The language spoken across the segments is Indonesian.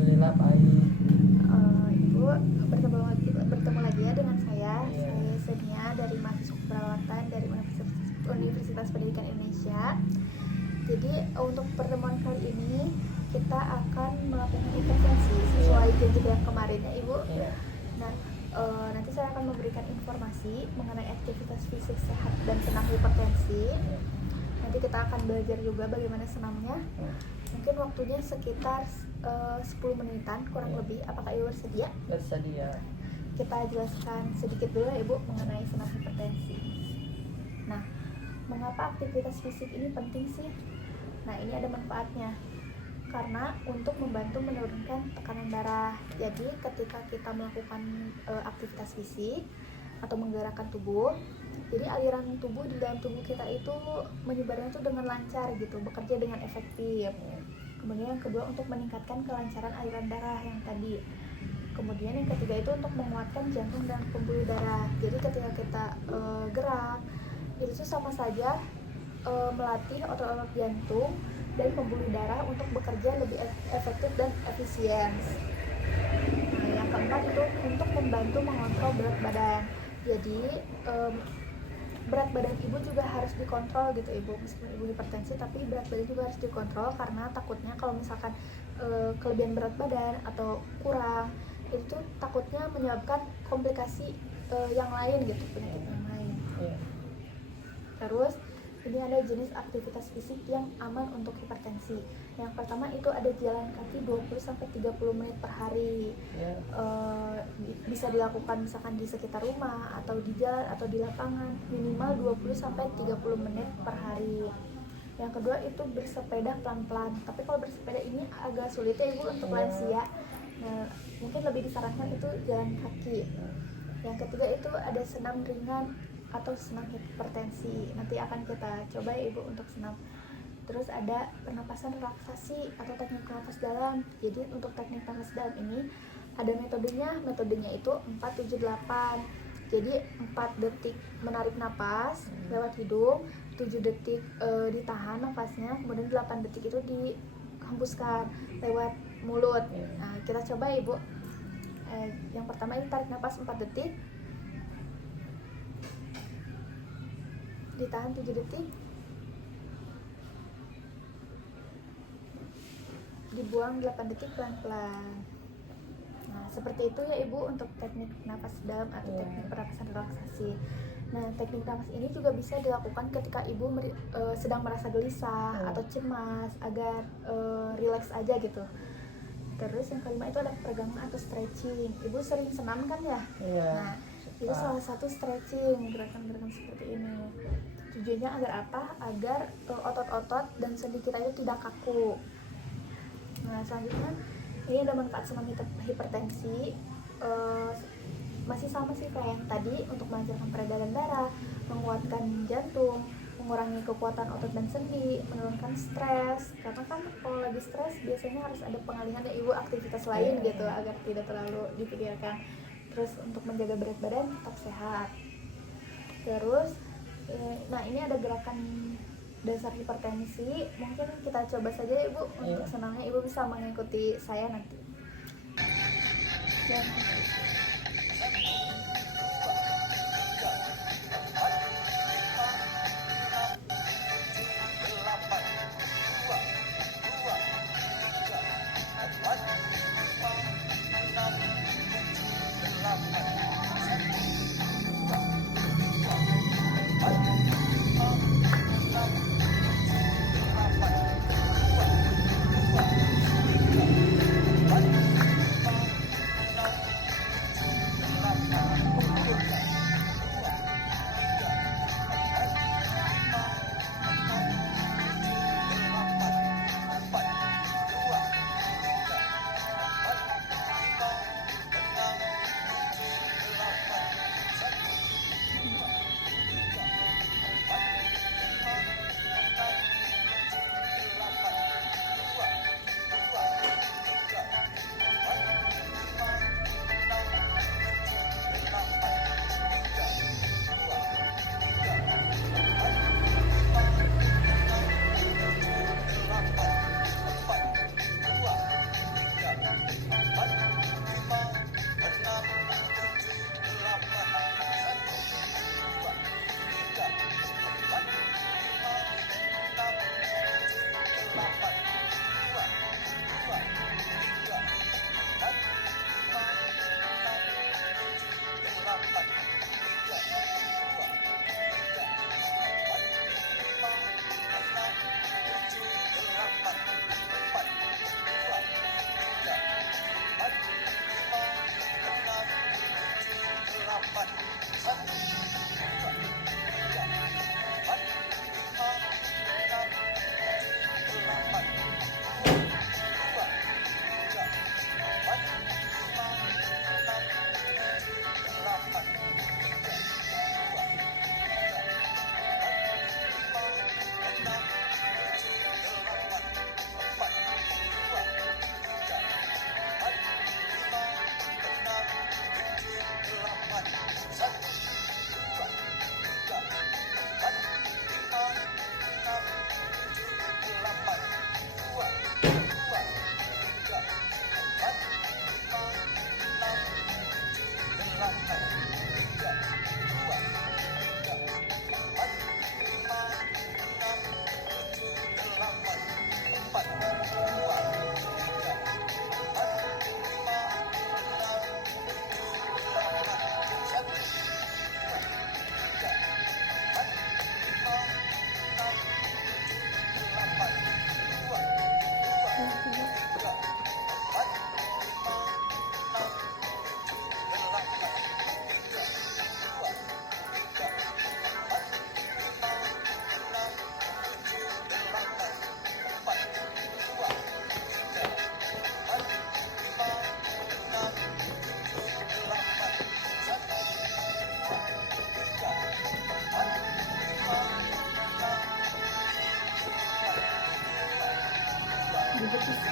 Alhamdulillah baik. Ibu bertemu lagi ya dengan saya. Iya. Saya Senia dari mahasiswa keperawatan dari Universitas Pendidikan Indonesia. Jadi untuk pertemuan kali ini kita akan melakukan intervensi sesuai janji yang kemarin ya Ibu. Iya. Nah, nanti saya akan memberikan informasi mengenai aktivitas fisik sehat dan senam hipertensi. Nanti kita akan belajar juga bagaimana senamnya. Mungkin waktunya sekitar 10 menitan kurang lebih. Apakah Ibu bersedia? Bersedia. Kita jelaskan sedikit dulu ya Ibu mengenai senam hipertensi. Nah, mengapa aktivitas fisik ini penting sih? Nah, ini ada manfaatnya. Karena untuk membantu menurunkan tekanan darah. Jadi ketika kita melakukan aktivitas fisik atau menggerakkan tubuh, jadi aliran tubuh di dalam tubuh kita itu menyebarnya itu dengan lancar gitu, bekerja dengan efektif. Kemudian yang kedua untuk meningkatkan kelancaran aliran darah yang tadi. Kemudian yang ketiga itu untuk menguatkan jantung dan pembuluh darah. Jadi ketika kita gerak, itu sama saja melatih otot-otot jantung dan pembuluh darah untuk bekerja lebih efektif dan efisien. Nah, yang keempat itu untuk membantu mengontrol berat badan. Jadi berat badan ibu juga harus dikontrol gitu Ibu. Meskipun ibu hipertensi, tapi berat badan juga harus dikontrol karena takutnya kalau misalkan kelebihan berat badan atau kurang, itu takutnya menyebabkan komplikasi yang lain gitu, penyakit yang lain. Terus ini ada jenis aktivitas fisik yang aman untuk hipertensi. Yang pertama itu ada jalan kaki 20-30 menit per hari. Bisa dilakukan misalkan di sekitar rumah atau di jalan atau di lapangan, minimal 20-30 menit per hari. Yang kedua itu bersepeda pelan-pelan. Tapi kalau bersepeda ini agak sulit ya Ibu untuk lansia. Nah, mungkin lebih disarankan itu jalan kaki. Yang ketiga itu ada senam ringan atau senam hipertensi. Nanti akan kita coba ya Ibu untuk senam. Terus ada pernapasan relaksasi atau teknik nafas dalam. Jadi untuk teknik nafas dalam ini ada metodenya itu 4-7-8. Jadi 4 detik menarik napas lewat hidung, 7 detik ditahan nafasnya, kemudian 8 detik itu dihembuskan lewat mulut. Nah, kita coba ya Ibu. Yang pertama ini tarik napas 4 detik, ditahan 7 detik, dibuang 8 detik pelan-pelan. Nah, seperti itu ya Ibu untuk teknik napas dalam atau teknik pernapasan relaksasi. Nah, teknik napas ini juga bisa dilakukan ketika Ibu sedang merasa gelisah atau cemas, agar rileks aja gitu. Terus yang kelima itu ada peregangan atau stretching. Ibu sering senam kan ya? Nah, itu salah satu stretching, gerakan-gerakan seperti ini. Tujuannya agar apa? Agar otot-otot dan sendi kita itu tidak kaku. Nah, selanjutnya ini ada manfaat senam hipertensi. Masih sama sih kayak yang tadi, untuk melancarkan peredaran darah, menguatkan jantung, mengurangi kekuatan otot dan sendi, menurunkan stres. Karena kan kalau lagi stres biasanya harus ada pengalihan ya Ibu aktivitas lain gitu agar tidak terlalu dipikirkan. Terus untuk menjaga berat badan tetap sehat. Terus nah ini ada gerakan dasar hipertensi. Mungkin kita coba saja ya Ibu untuk senamnya. Ibu bisa mengikuti saya nanti. Begitu sih.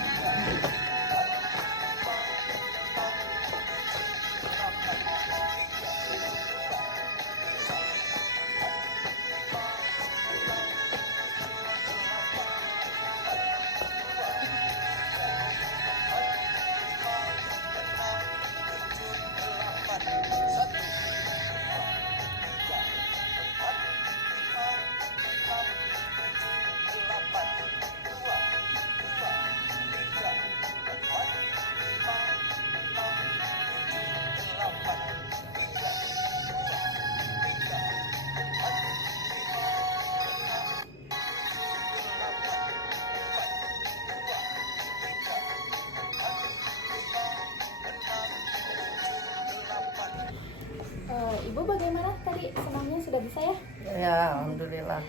Ibu bagaimana tadi senamnya sudah bisa ya? Ya, alhamdulillah.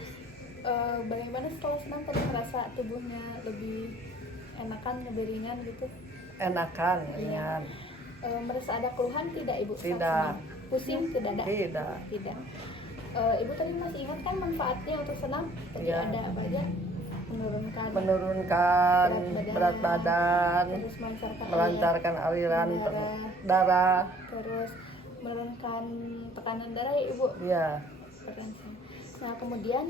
Bagaimana setelah senam tadi merasa tubuhnya lebih enakan, lebih ringan gitu? Enakan, Iya. ringan. Merasa ada keluhan tidak ibu? saat Tidak. senam? Pusing tidak ada? Tidak. Tidak. Ibu tadi masih ingat kan manfaatnya untuk senam? Tadi Iya. ada apa aja? Menurunkan berat badan, terus melancarkan aliran darah, darah. terus menurunkan tekanan darah ya ibu. Ya, Hipertensi. Nah kemudian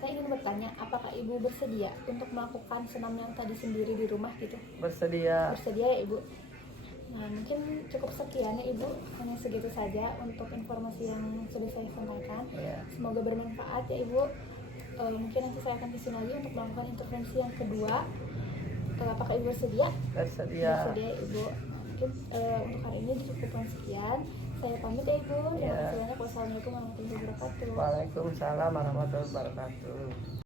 saya ingin bertanya, apakah ibu bersedia untuk melakukan senam yang tadi sendiri di rumah gitu? bersedia. Bersedia ya ibu? Nah mungkin cukup sekian ya ibu, hanya segitu saja untuk informasi yang sudah saya sampaikan. Ya. Semoga bermanfaat ya ibu. Mungkin nanti saya akan kesini lagi untuk melakukan intervensi yang kedua. Apakah ibu bersedia? Bersedia. Bersedia ya ibu. Mungkin untuk hari ini cukupkan sekian. Saya pamit ya ibu. Terima Ya. kasih banyak. Wassalamualaikum warahmatullahi wabarakatuh. Waalaikumsalam warahmatullahi wabarakatuh.